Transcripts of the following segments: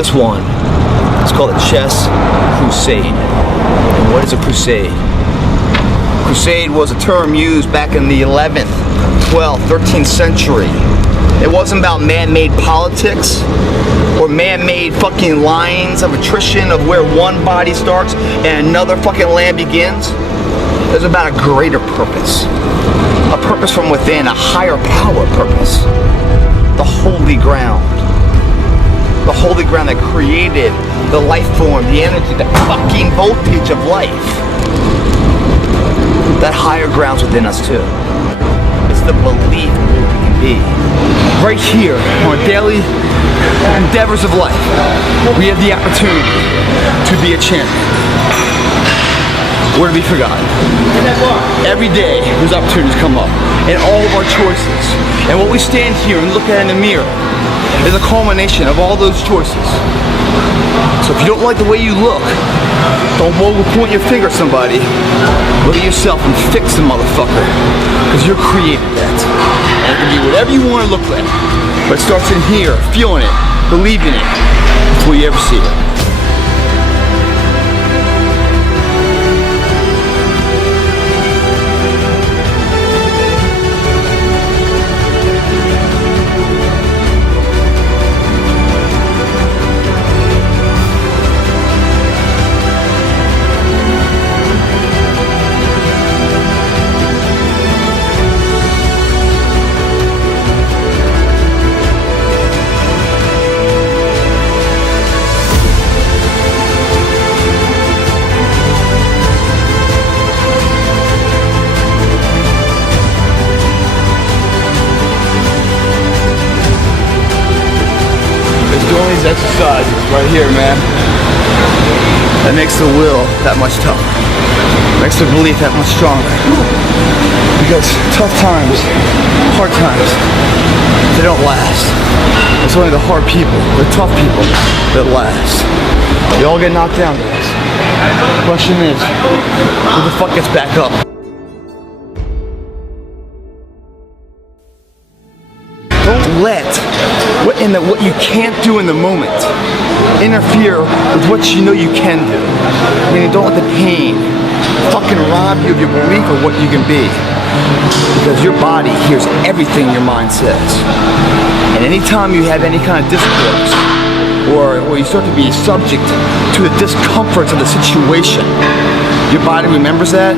This one is called a chess crusade. And what is a crusade? Crusade was a term used back in the 11th, 12th, 13th century. It wasn't about man-made politics or man-made fucking lines of attrition of where one body starts and another fucking land begins. It was about a greater purpose. A purpose from within, a higher power purpose. The holy ground. The holy ground that created the life form, the energy, the fucking voltage of life. That higher ground's within us too. It's the belief in who we can be. Right here, on daily endeavors of life, we have the opportunity to be a champion. We're to be forgotten. Every day, there's opportunities come up, and all of our choices. And what we stand here and look at in the mirror is a culmination of all those choices. So if you don't like the way you look, don't point your finger at somebody. Look at yourself and fix the motherfucker, because you're created that. And it can be whatever you want to look like, but it starts in here, feeling it, believing it, before you ever see it. Exercises right here, man. That makes the will that much tougher. Makes the belief that much stronger. Because tough times, hard times, they don't last. It's only the hard people, the tough people that last. You all get knocked down, guys. The question is, who the fuck gets back up? Don't let what you can't do in the moment interfere with what you know you can do. I mean, don't let the pain fucking rob you of your belief of what you can be. Because your body hears everything your mind says. And anytime you have any kind of discourse, or you start to be subject to the discomforts of the situation, your body remembers that,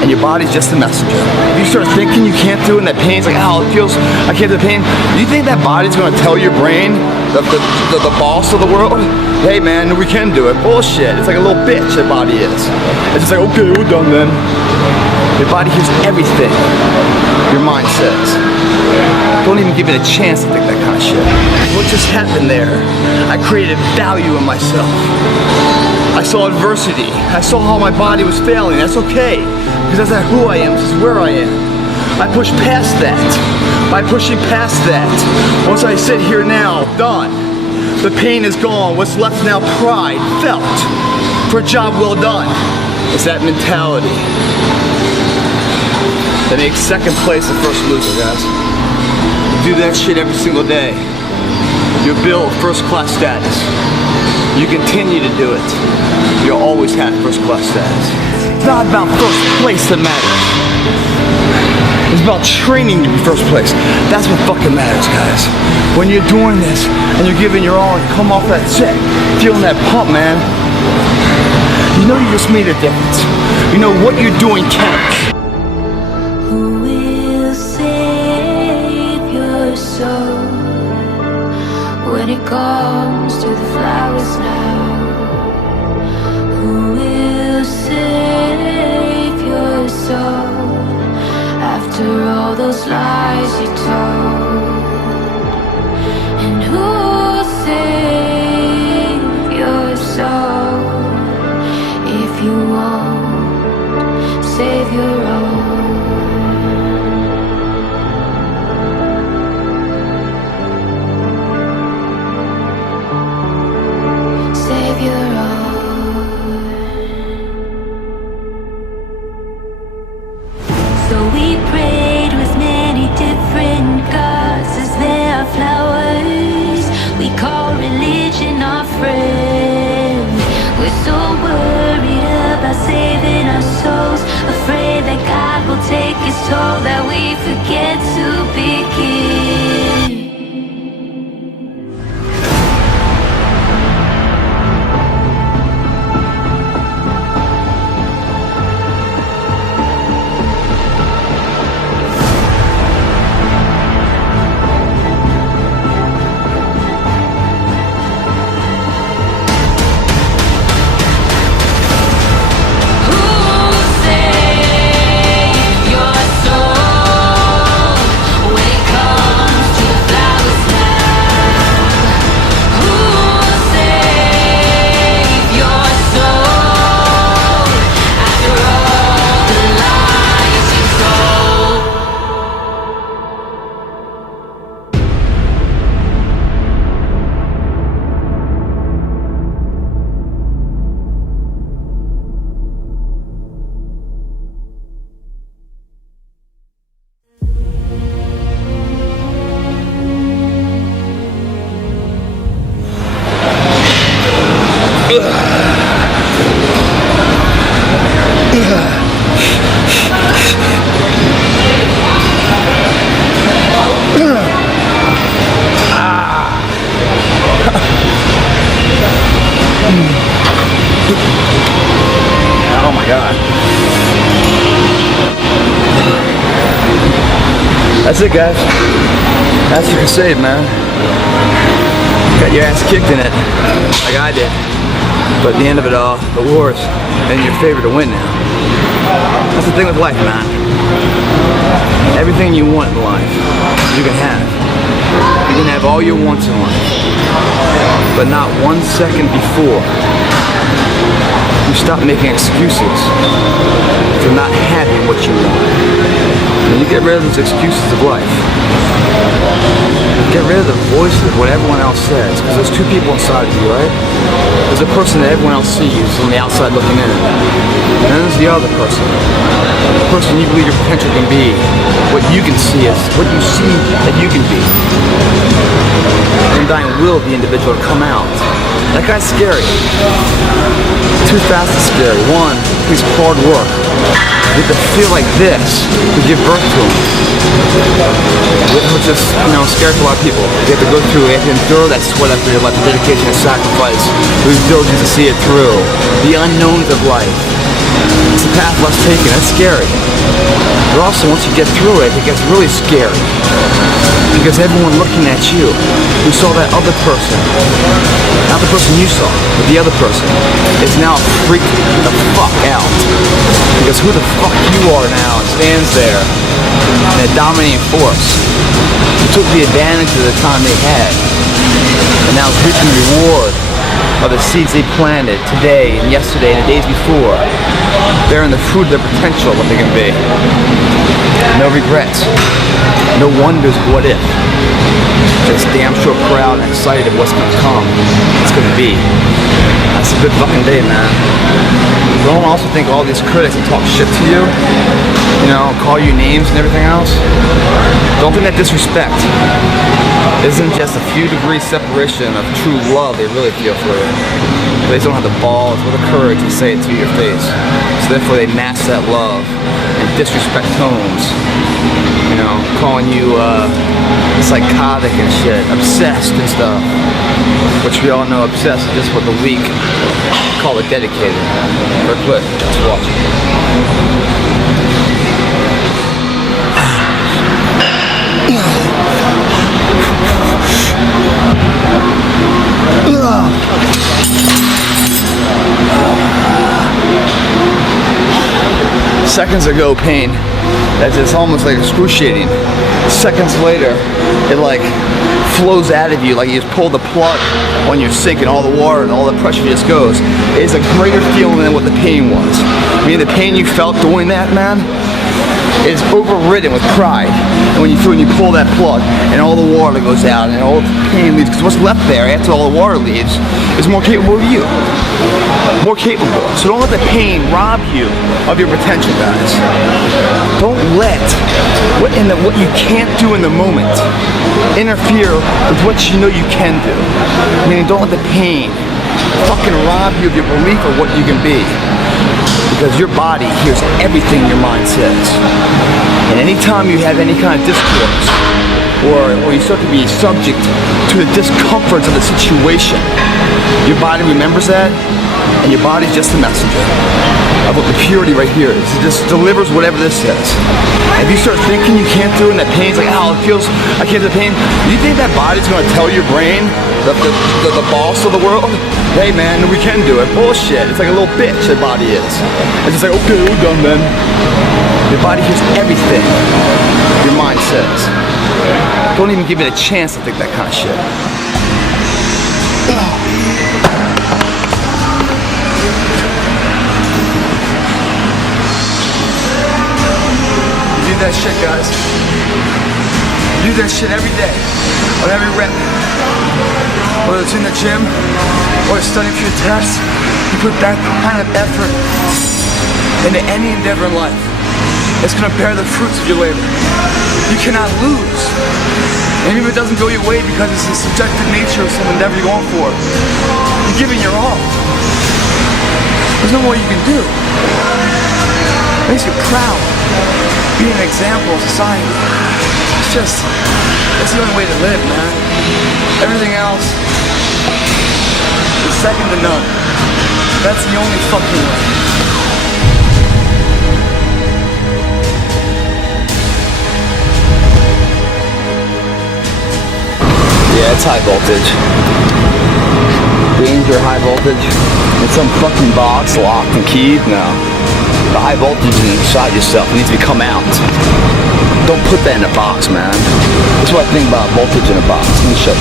and your body's just a messenger. If you start thinking you can't do it and that pain's like, oh, it feels, I can't do the pain, do you think that body's gonna tell your brain, the boss of the world, hey man, we can do it? Bullshit. It's like a little bitch that body is. It's just like, okay, we're done then. Your body hears everything your mind says. Don't even give it a chance to think that kind of shit. What just happened there? I created value in myself. I saw adversity. I saw how my body was failing. That's okay, because that's not who I am, this is where I am. I pushed past that. By pushing past that, once I sit here now, done. The pain is gone. What's left now? Pride, felt, for a job well done. It's that mentality that makes second place the first loser, guys. You do that shit every single day. You build first class status. You continue to do it. You'll always have first class status. It's not about first place that matters. It's about training to be first place. That's what fucking matters, guys. When you're doing this and you're giving your all and you come off that set, feeling that pump, man, you know you just made a difference. You know what you're doing counts. Who will save your soul when it comes to the flowers now? Who will save your soul after all those lies you told? And who will save your soul if you won't save your own? Save your own. So we prayed with many different gods as their flowers. We call religion our friend. We're so worried about saving our souls, afraid that God will take his toll, that we forget to begin. Oh my God. That's it, guys. That's your crusade, man. Got your ass kicked in it, like I did. But at the end of it all, the war's in your favor to win now. That's the thing with life, man. Everything you want in life, you can have. You can have all your wants in life. But not 1 second before you stop making excuses for not having what you want. And you get rid of those excuses of life. Get rid of the voices of what everyone else says, because there's two people inside of you, right? There's a person that everyone else sees from the outside looking in. And then there's the other person. The person you believe your potential can be. What you can see is what you see that you can be. And dying will of the individual to come out. That guy's scary. Too fast is scary. One, he's hard work. You have to feel like this to give birth to him. Which is, scary for a lot of people. You have to go through, you have to endure that sweat after your life, the dedication and sacrifice, the diligence to see it through, the unknowns of life. It's the path less taken. That's scary. But also, once you get through it, it gets really scary. Because everyone looking at you, who saw that other person, not the person you saw, but the other person, is now freaked the fuck out. Because who the fuck you are now stands there in a dominating force. You took the advantage of the time they had, and now is reaping the reward of the seeds they planted today and yesterday and the days before. Bearing the fruit of their potential, what they can be. No regrets. No wonders, what if. Just damn sure proud and excited of what's gonna come. It's gonna be. That's a good fucking day, man. Don't also think all these critics that talk shit to you, call you names and everything else. Don't think that disrespect isn't just a few degrees separation of true love they really feel for you. They just don't have the balls or the courage to say it to your face. So therefore they mask that love and disrespect tones. Calling you psychotic and shit, obsessed and stuff. Which we all know obsessed is just what the weak call it dedicated. Or Plitt, let's watch it. Seconds ago, pain. That's just almost like excruciating. Seconds later, it like flows out of you like you just pull the plug on your sink and all the water and all the pressure just goes. It's a greater feeling than what the pain was. I mean, the pain you felt doing that, man, is overridden with pride. And when you pull that plug and all the water goes out and all the pain leaves, because what's left there after all the water leaves is more capable of you. More capable. So don't let the pain rob you of your potential, guys. Don't let what you can't do in the moment interfere with what you know you can do. Meaning, don't let the pain fucking rob you of your belief of what you can be. Because your body hears everything your mind says. And anytime you have any kind of discourse, or you start to be subject to the discomforts of the situation, your body remembers that, and your body's just the messenger of what the purity right here is. It just delivers whatever this says. If you start thinking you can't do it and that pain's like, oh, it feels, I can't do the pain, you think that body's gonna tell your brain, the boss of the world, hey man, we can do it? Bullshit. It's like a little bitch, the body is. It's just like, okay, we're done then. Your body hears everything your mind says. Don't even give it a chance to think that kind of shit. You do that shit, guys. You do that shit every day, on every rep. Whether it's in the gym or studying for your tests, you put that kind of effort into any endeavor in life. It's gonna bear the fruits of your labor. You cannot lose. And even if it doesn't go your way because it's the subjective nature of some endeavor you're going for, you're giving your all. There's no more you can do. It makes you proud. Being an example of society. It's the only way to live, man. Everything else is second to none. That's the only fucking way. Yeah, it's high voltage. Danger, high voltage. In some fucking box, locked and keyed? No. The high voltage is inside yourself. It needs to come out. Don't put that in a box, man. That's what I think about voltage in a box. Let me show you.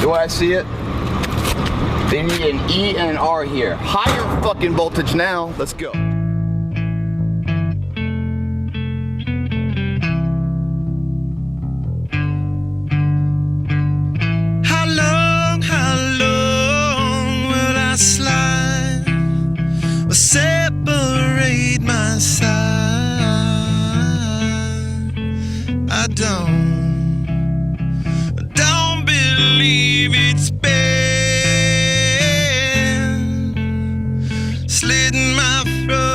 Do I see it? They need an E and an R here. Higher fucking voltage now. Let's go. How long will I slide or separate my side? I don't believe it's been slitting my throat.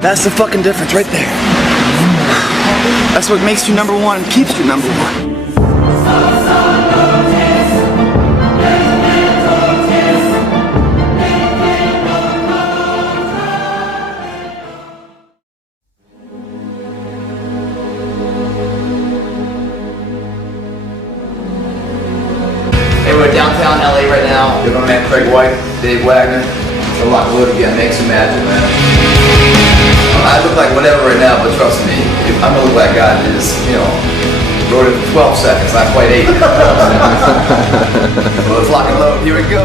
That's the fucking difference right there. That's what makes you number one and keeps you number one. Hey, we're downtown LA right now. You're my man Craig White, Dave Wagner. So lock and load again, make some magic, man. I look like whatever right now, but trust me, I'm gonna look like God is, wrote it in 12 seconds, not quite 8. Well, let's lock and load, here we go.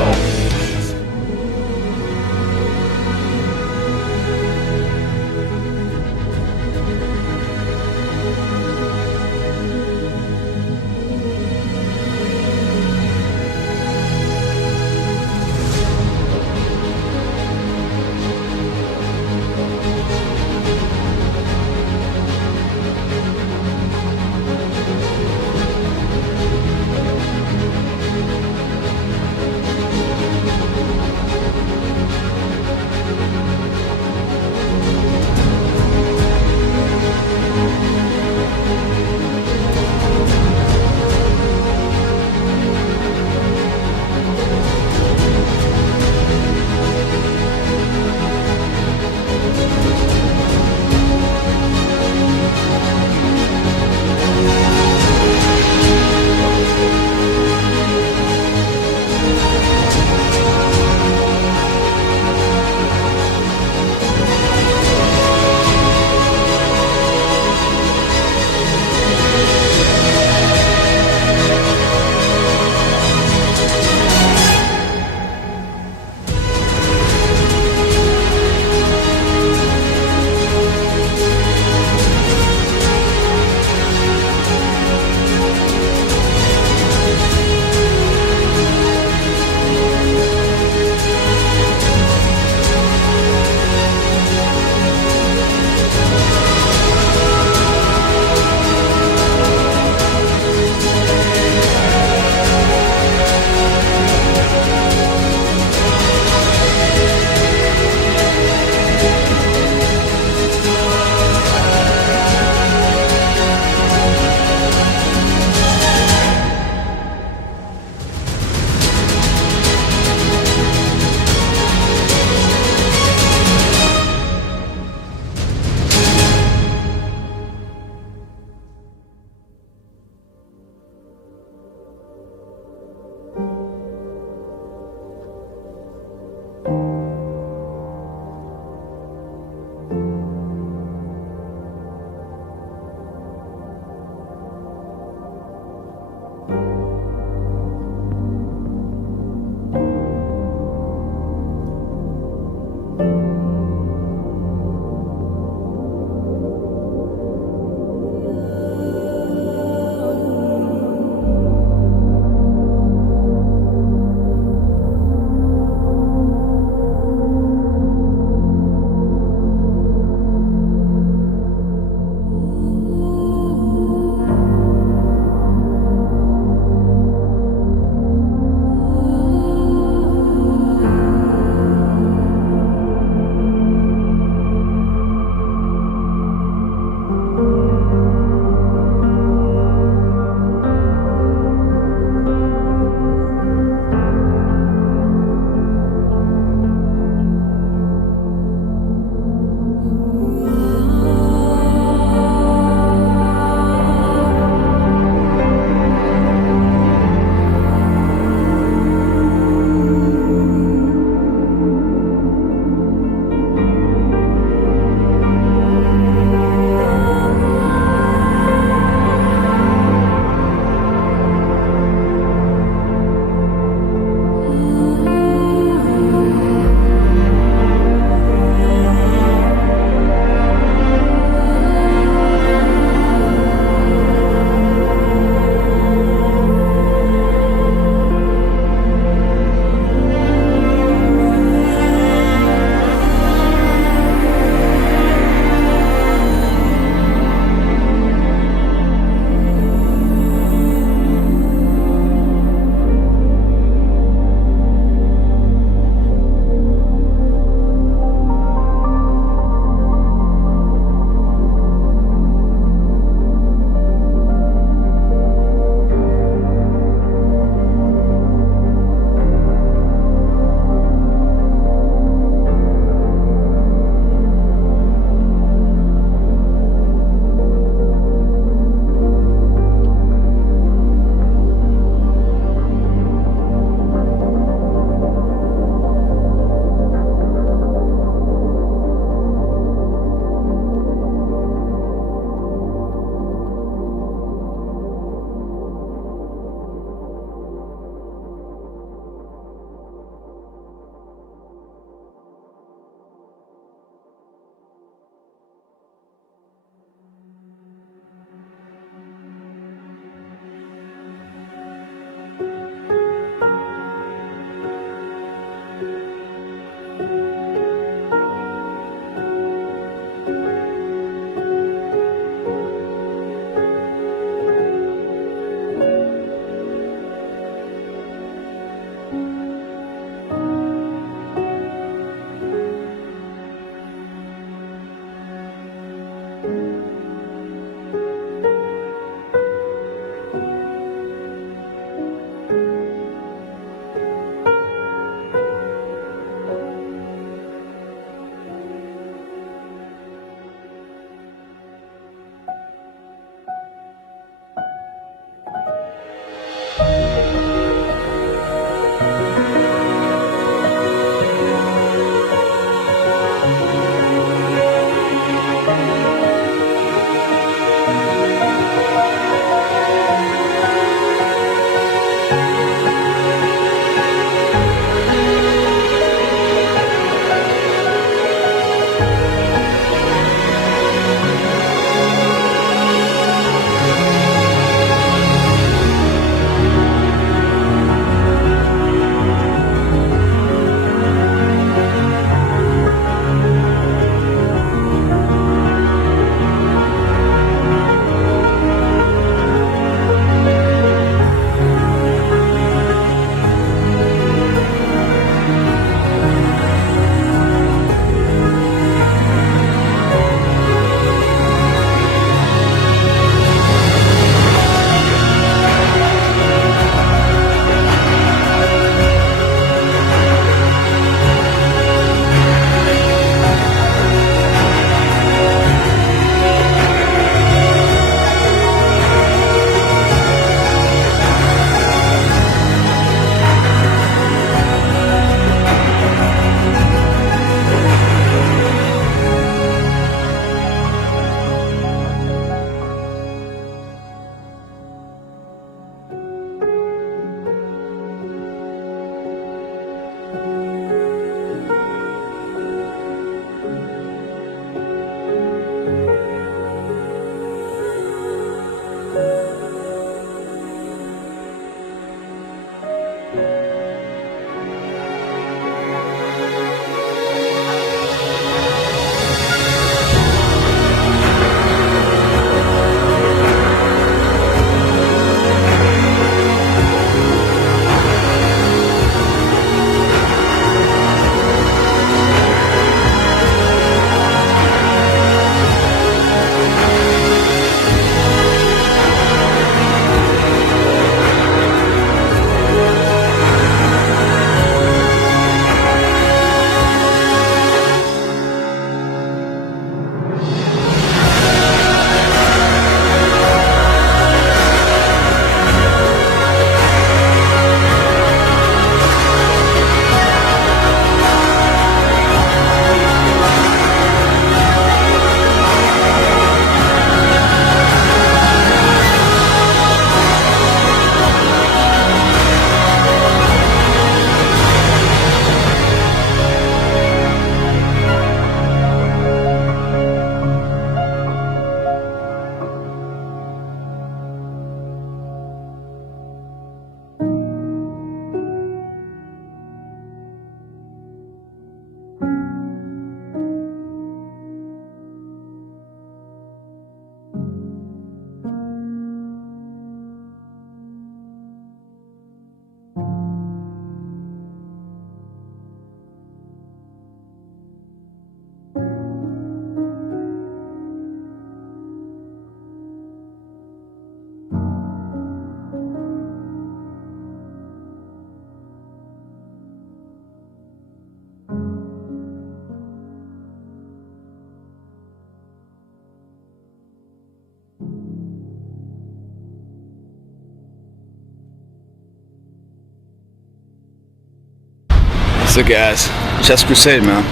So guys, chest crusade, man.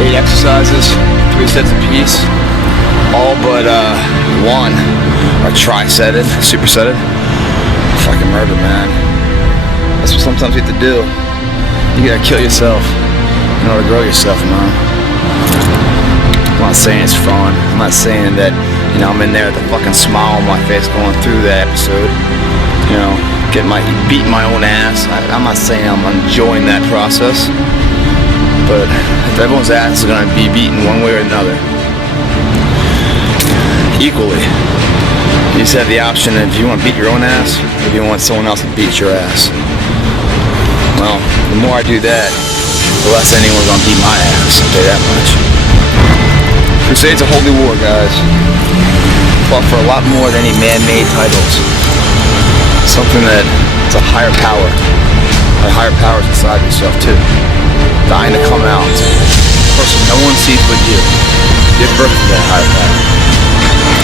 8 exercises, 3 sets apiece. All but one are tri-setted, supersetted. Fucking murder, man. That's what sometimes you have to do. You gotta kill yourself in order to grow yourself, man. I'm not saying it's fun. I'm not saying that, you know, I'm in there with a fucking smile on my face going through that episode. You know, beating my own ass. I'm not saying I'm enjoying that process. But if everyone's ass is gonna be beaten one way or another, equally, you just have the option if you want to beat your own ass, or if you want someone else to beat your ass. Well, the more I do that, the less anyone's gonna beat my ass. I'll tell you that much. Crusade's a holy war, guys. Fought for a lot more than any man-made titles. Something that it's a higher power. A higher power's inside yourself too. Dying to come out. A person no one sees but you. Give birth to that higher power.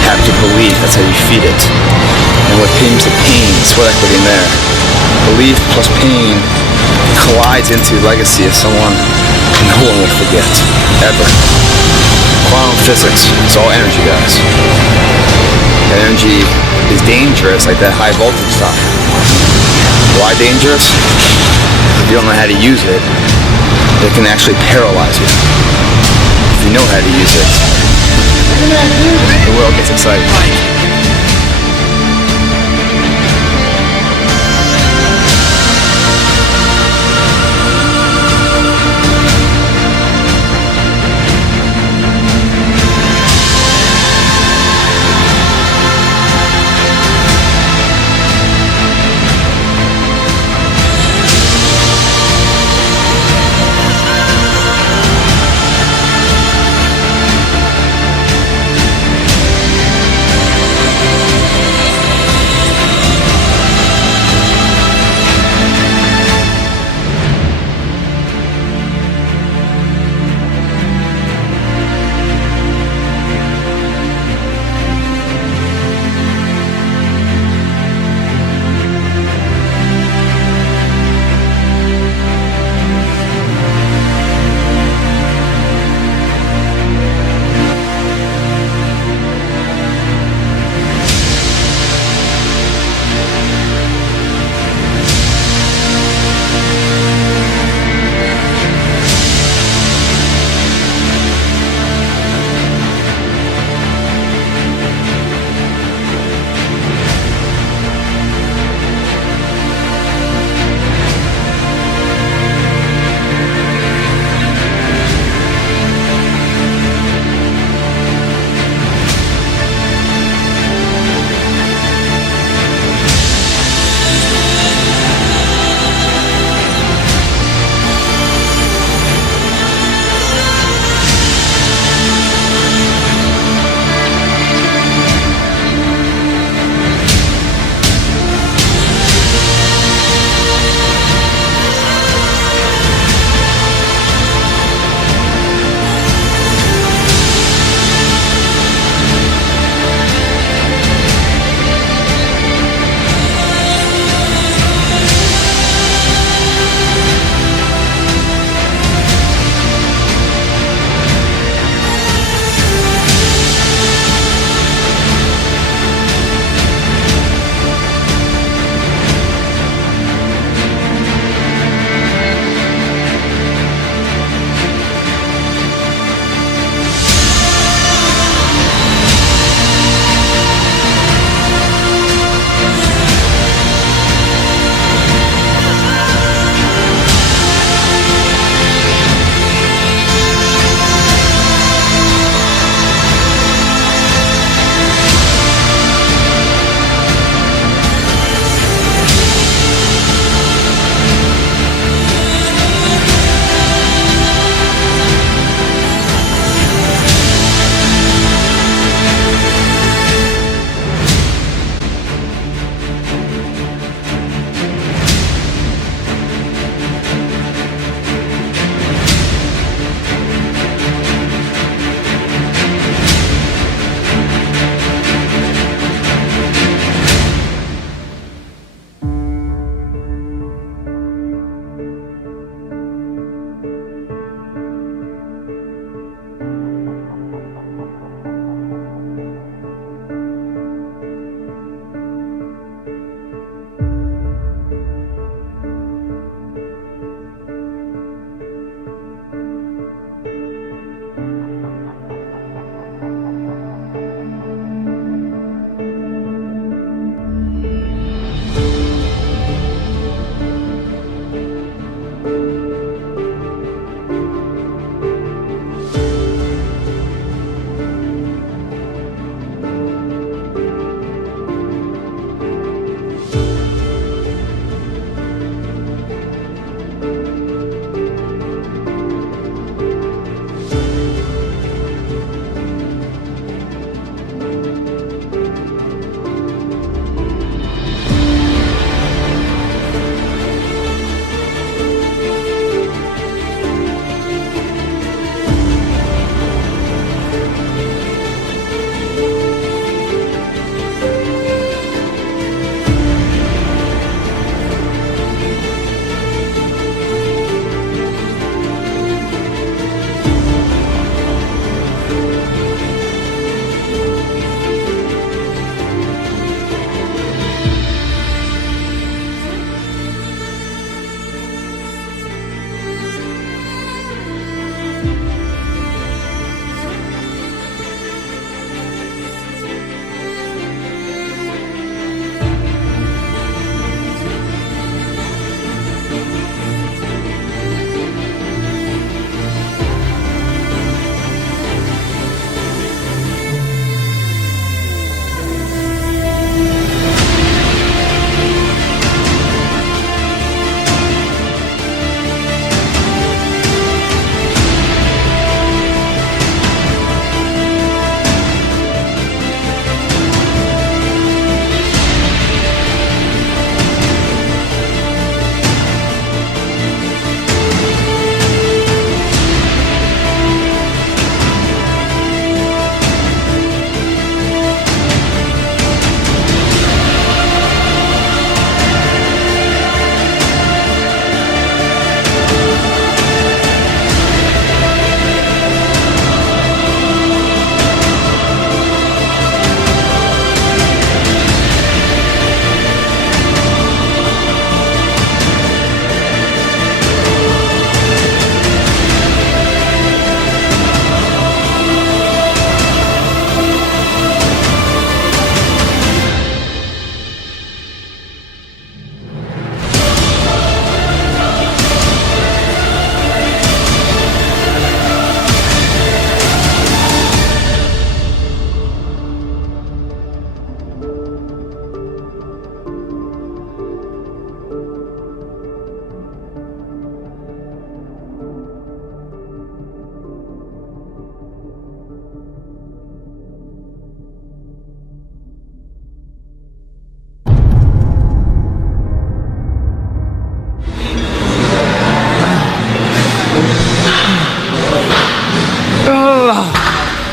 Have to believe, that's how you feed it. And what comes to pain, sweat equity in there. Belief plus pain collides into legacy of someone no one will forget. Ever. Quantum physics. It's all energy, guys. That energy is dangerous, like that high voltage stuff. Why dangerous? If you don't know how to use it, it can actually paralyze you. If you know how to use it, the world gets excited.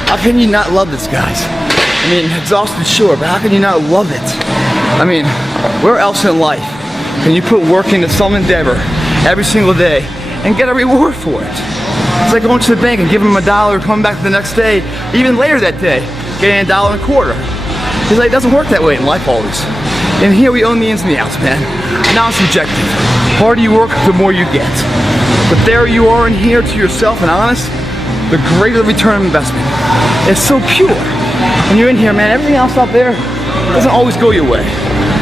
How can you not love this, guys? I mean, exhausted, sure, but how can you not love it? I mean, where else in life can you put work into some endeavor every single day and get a reward for it? It's like going to the bank and giving them $1, coming back the next day, even later that day, getting $1.25. It's like, it doesn't work that way in life always. And here we own the ins and the outs, man. Now it's subjective. The harder you work, the more you get. But there you are in here to yourself and honest, the greater the return of investment. It's so pure. When you're in here, man, everything else out there doesn't always go your way.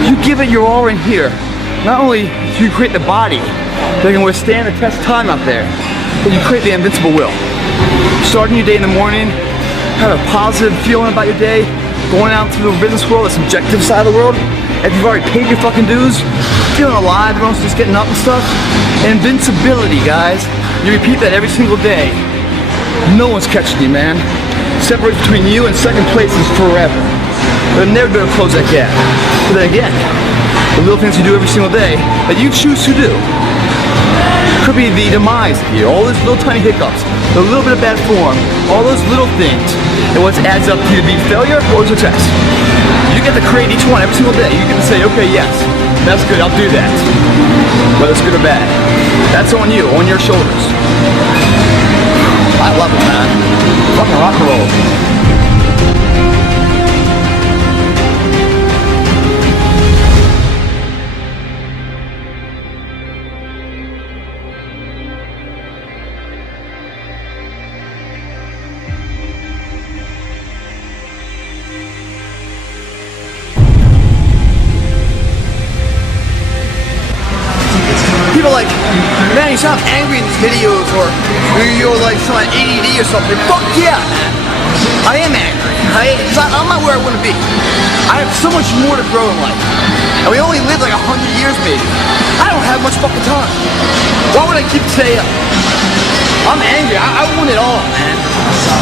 You give it your all in here. Not only do you create the body that can withstand the test of time out there, but you create the invincible will. Starting your day in the morning, have a positive feeling about your day, going out to the business world, the subjective side of the world. If you've already paid your fucking dues, feeling alive, everyone's just getting up and stuff. Invincibility, guys. You repeat that every single day. No one's catching you, man. Separate between you and second place is forever. They're never gonna close that gap. But then again, the little things you do every single day that you choose to do could be the demise of you. All those little tiny hiccups, a little bit of bad form, all those little things, and what adds up to either be failure or success. You get to create each one every single day. You get to say, okay, yes, that's good, I'll do that. Whether it's good or bad. That's on you, on your shoulders. I love it, man. Fucking rock and roll. People are like, man, you sound angry in these videos, or you're like someone ADD or something. Fuck yeah, man. I am angry. I'm not where I want to be. I have so much more to grow in life. And we only live like 100 years maybe. I don't have much fucking time. Why would I keep staying up? I'm angry. I want it all, man.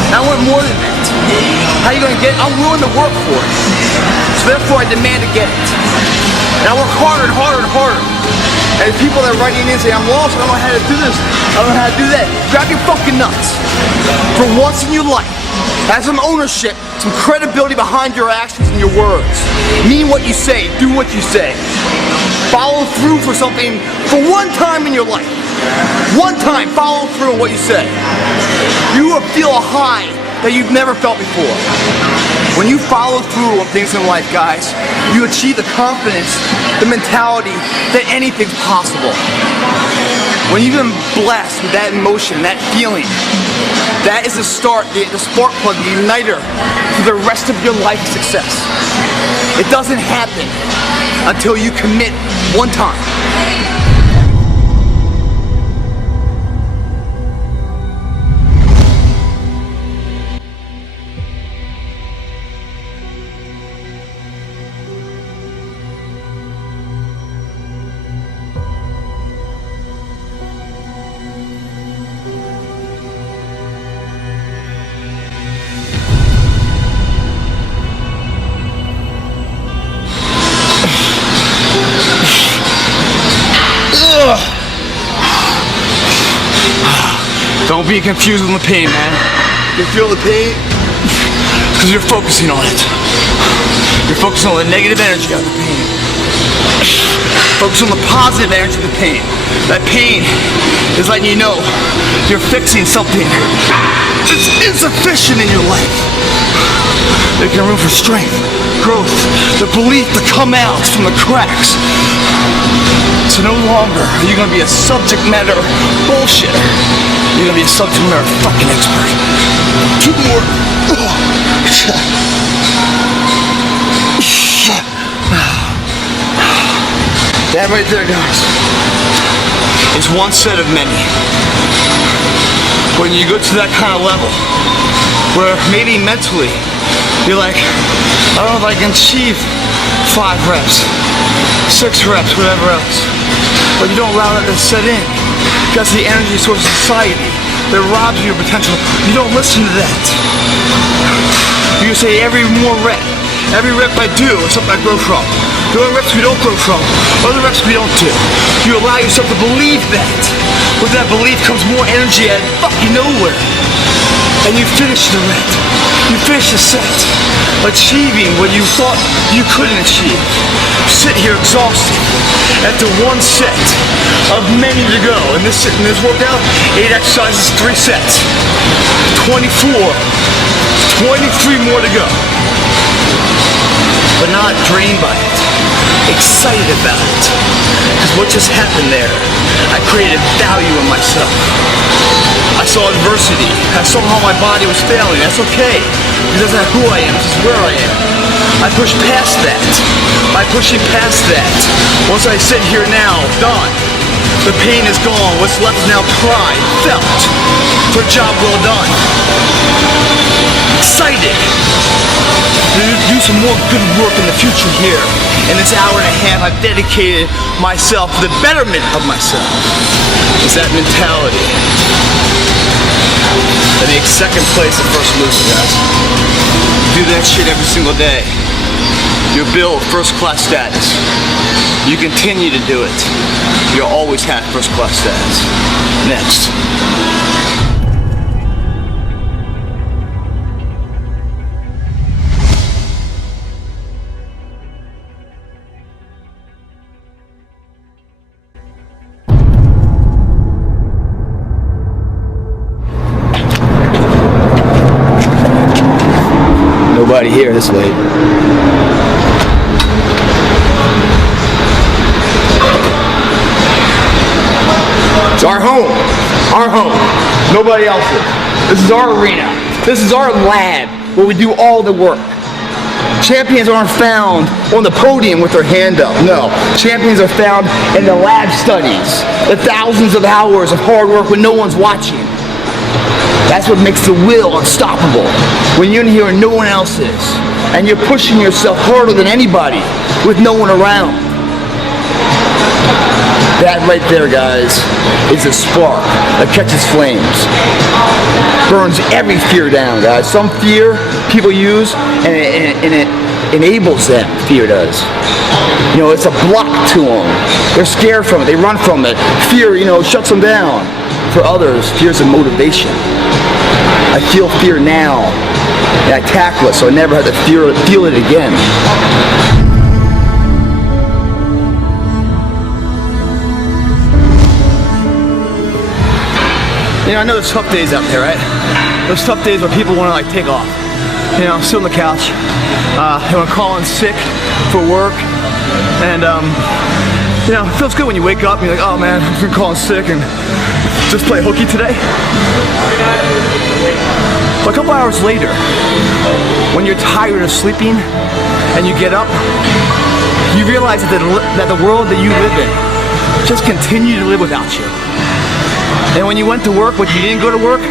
And I want more than that. How you gonna get it? I'm willing to work for it. So therefore I demand to get it. And I work harder and harder and harder. And people that are writing in and say, I'm lost, I don't know how to do this, I don't know how to do that. Grab your fucking nuts. For once in your life, have some ownership, some credibility behind your actions and your words. Mean what you say, do what you say. Follow through for something for one time in your life. One time, follow through on what you say. You will feel a high that you've never felt before. When you follow through on things in life, guys, you achieve the confidence, the mentality that anything's possible. When you've been blessed with that emotion, that feeling, that is the start, the spark plug, the igniter for the rest of your life success. It doesn't happen until you commit one time. Don't be confused with the pain, man. You feel the pain? Because you're focusing on it. You're focusing on the negative energy of the pain. Focus on the positive energy of the pain. That pain is letting you know you're fixing something that's insufficient in your life. Making room for strength, growth, the belief to come out from the cracks. So no longer are you going to be a subject matter bullshitter. You're going to be a subject matter fucking expert. Two more. That right there, guys, is one set of many. When you go to that kind of level, where maybe mentally, you're like, I don't know if I can achieve 5 reps, 6 reps, whatever else. But you don't allow that to set in. Because the energy source of society that robs you of potential, you don't listen to that. You say every more rep, every rep I do is something I grow from. The other reps we don't grow from, other reps we don't do. You allow yourself to believe that. With that belief comes more energy out of fucking nowhere. And you finish the rent. You finish the set. Achieving what you thought you couldn't achieve. Sit here exhausted after one set of many to go. In this workout, 8 exercises, 3 sets. 23 more to go. But not drained by it. Excited about it. Because what just happened there, I created value in myself. I saw adversity. I saw how my body was failing. That's okay. Because that's not who I am. This is where I am. I pushed past that. By pushing past that, once I sit here now, done. The pain is gone. What's left is now pride, felt, for a job well done. Excited to do some more good work in the future here. In this hour and a half, I've dedicated myself to the betterment of myself. It's that mentality that makes second place and first loser, guys. Do that shit every single day. You build first class status. You continue to do it. You'll always have first class status. Next. Nobody here this late. It's our home. Our home. Nobody else's. This is our arena. This is our lab where we do all the work. Champions aren't found on the podium with their hand up. No. Champions are found in the lab studies. The thousands of hours of hard work when no one's watching. That's what makes the will unstoppable. When you're in here and no one else is. And you're pushing yourself harder than anybody with no one around. That right there, guys, is a spark that catches flames. Burns every fear down, guys. Some fear people use and it enables them. Fear does. You know, it's a block to them. They're scared from it. They run from it. Fear, shuts them down. For others, fear is a motivation. I feel fear now, and I tackle it so I never have to feel it again. I know there's tough days out there, right? There's tough days where people want to take off. Sit on the couch. They want to call in sick for work, and it feels good when you wake up and you're like, oh man, I'm gonna call in sick and just play hooky today. But a couple hours later, when you're tired of sleeping and you get up, you realize that the world that you live in just continues to live without you. And when you went to work, but you didn't go to work,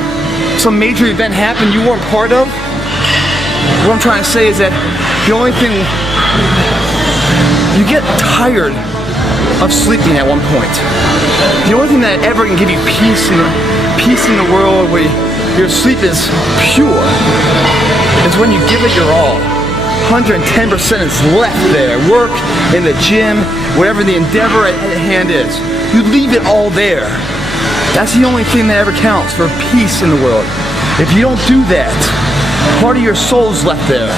some major event happened you weren't part of. What I'm trying to say is that the only thing, you get tired of sleeping at one point. The only thing that ever can give you peace in the world where your sleep is pure is when you give it your all. 110% is left there. Work, in the gym, whatever the endeavor at hand is. You leave it all there. That's the only thing that ever counts for peace in the world. If you don't do that, part of your soul's left there.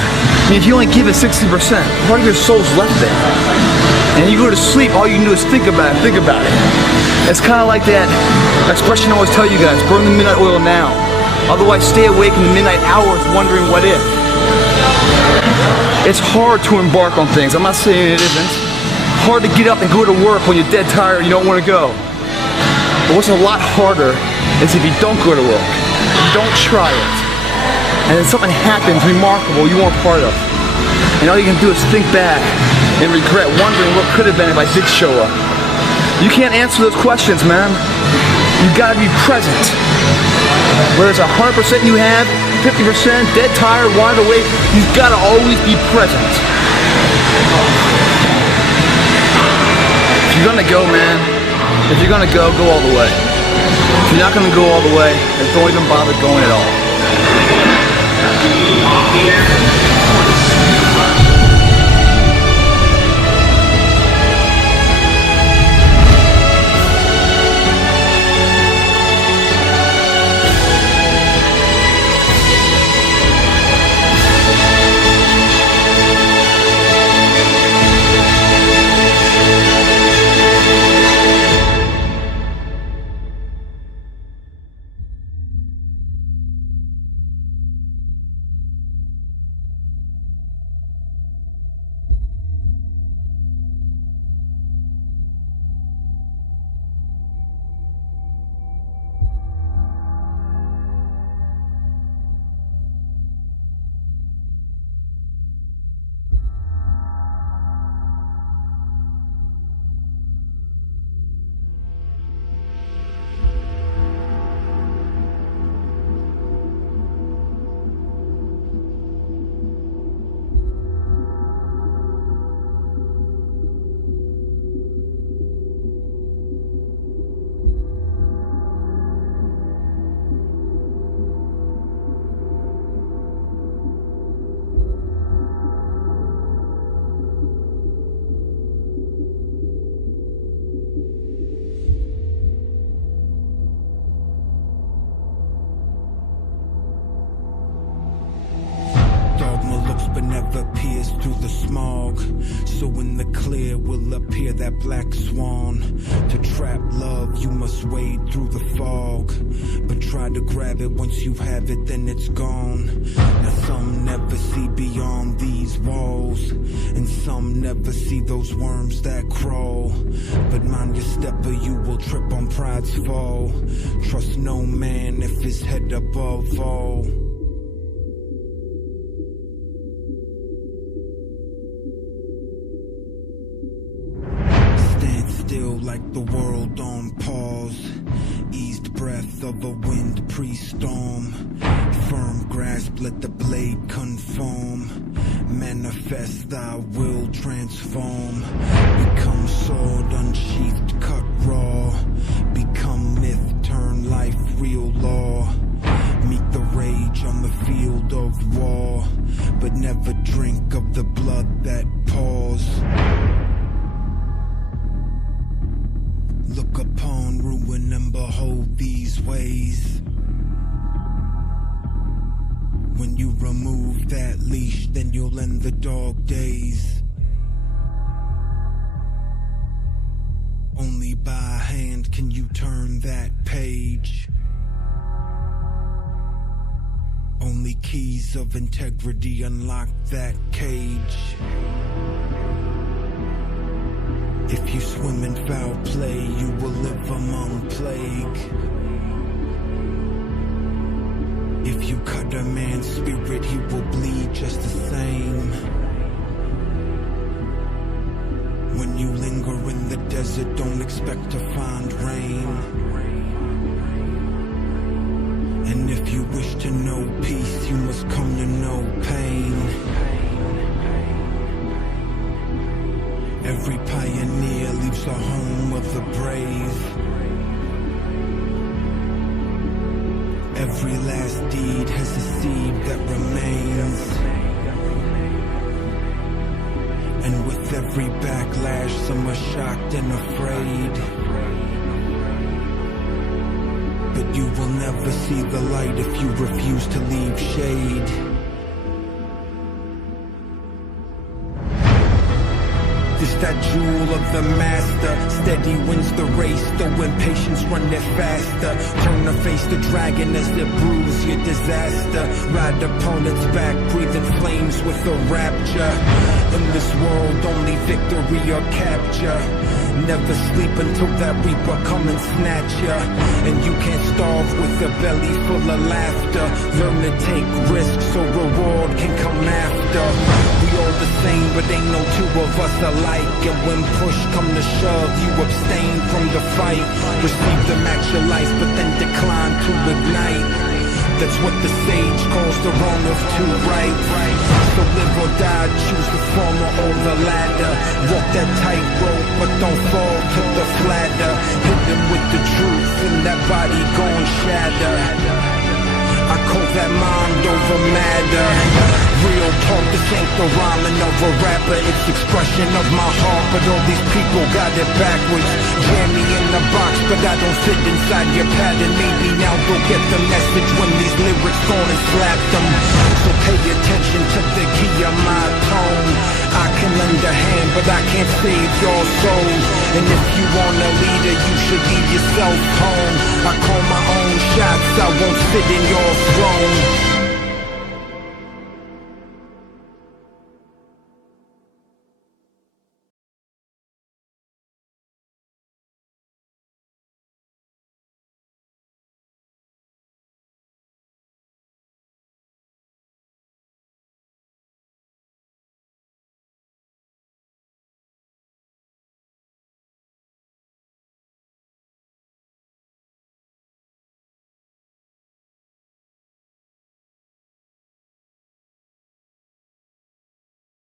If you only give it 60%, part of your soul's left there. And you go to sleep, all you can do is think about it. It's kind of like that expression I always tell you guys, burn the midnight oil now. Otherwise stay awake in the midnight hours wondering what if. It's hard to embark on things, I'm not saying it isn't. Hard to get up and go to work when you're dead tired and you don't want to go. But what's a lot harder is if you don't go to work, you don't try it, and then something happens remarkable you weren't part of. And all you can do is think back and regret, wondering what could have been if I did show up. You can't answer those questions, man. You gotta be present. Whether it's 100% you have, 50%, dead tired, wide awake, you've gotta always be present. If you're gonna go, man, if you're gonna go all the way. If you're not gonna go all the way, then don't even bother going at all. never pierce through the smog. So in the clear will appear that black swan. To trap love you must wade through the fog, but try to grab it. Once you have it, then it's gone. Now some never see beyond these walls, and some never see those worms that crawl. But mind your step or you will trip on pride's fall. Trust no man if his head above all. Still like the world on pause, eased breath of a wind pre-storm. Firm grasp, let the blade conform. Manifest thy will transform. Become sword unsheathed, cut raw. Become myth, turn life real law. Meet the rage on the field of war, but never drink of the blood that pours. Look upon ruin and behold these ways. When you remove that leash, then you'll end the dog days. Only by hand can you turn that page. Only keys of integrity unlock that cage. If you swim in foul play, you will live among plague. If you cut a man's spirit, he will bleed just the same. When you linger in the desert, don't expect to find rain. And if you wish to know peace, you must come to know pain. Every pioneer leaves the home of the brave. Every last deed has a seed that remains. And with every backlash, some are shocked and afraid. But you will never see the light if you refuse to leave shade. This that jewel of the master. Steady wins the race, though impatience run it faster. Turn to face the dragon as they bruise your disaster. Ride upon its back, breathing flames with a rapture. In this world, only victory or capture. Never sleep until that reaper come and snatch ya. And you can't starve with a belly full of laughter. Learn to take risks so reward can come after. We all the same, but ain't no two of us alike. And when push come to shove, you abstain from the fight. Receive the match your life, but then decline to ignite. That's what the sage calls the wrong of two right. So live or die, choose the former or the latter. Walk that tightrope, but don't fall to the flatter. Hit them with the truth and that body gon' shatter. I call that mind over matter. Real talk, this ain't the rhyming of a rapper. It's expression of my heart, but all these people got it backwards. Jam me in the box, but I don't fit inside your pattern. Maybe now they'll get the message when these lyrics gone and slap them. So pay attention to the key of my tone. I can lend a hand, but I can't save your soul. And if you want a leader, you should lead yourself home. I call my own shots, I won't sit in your throne.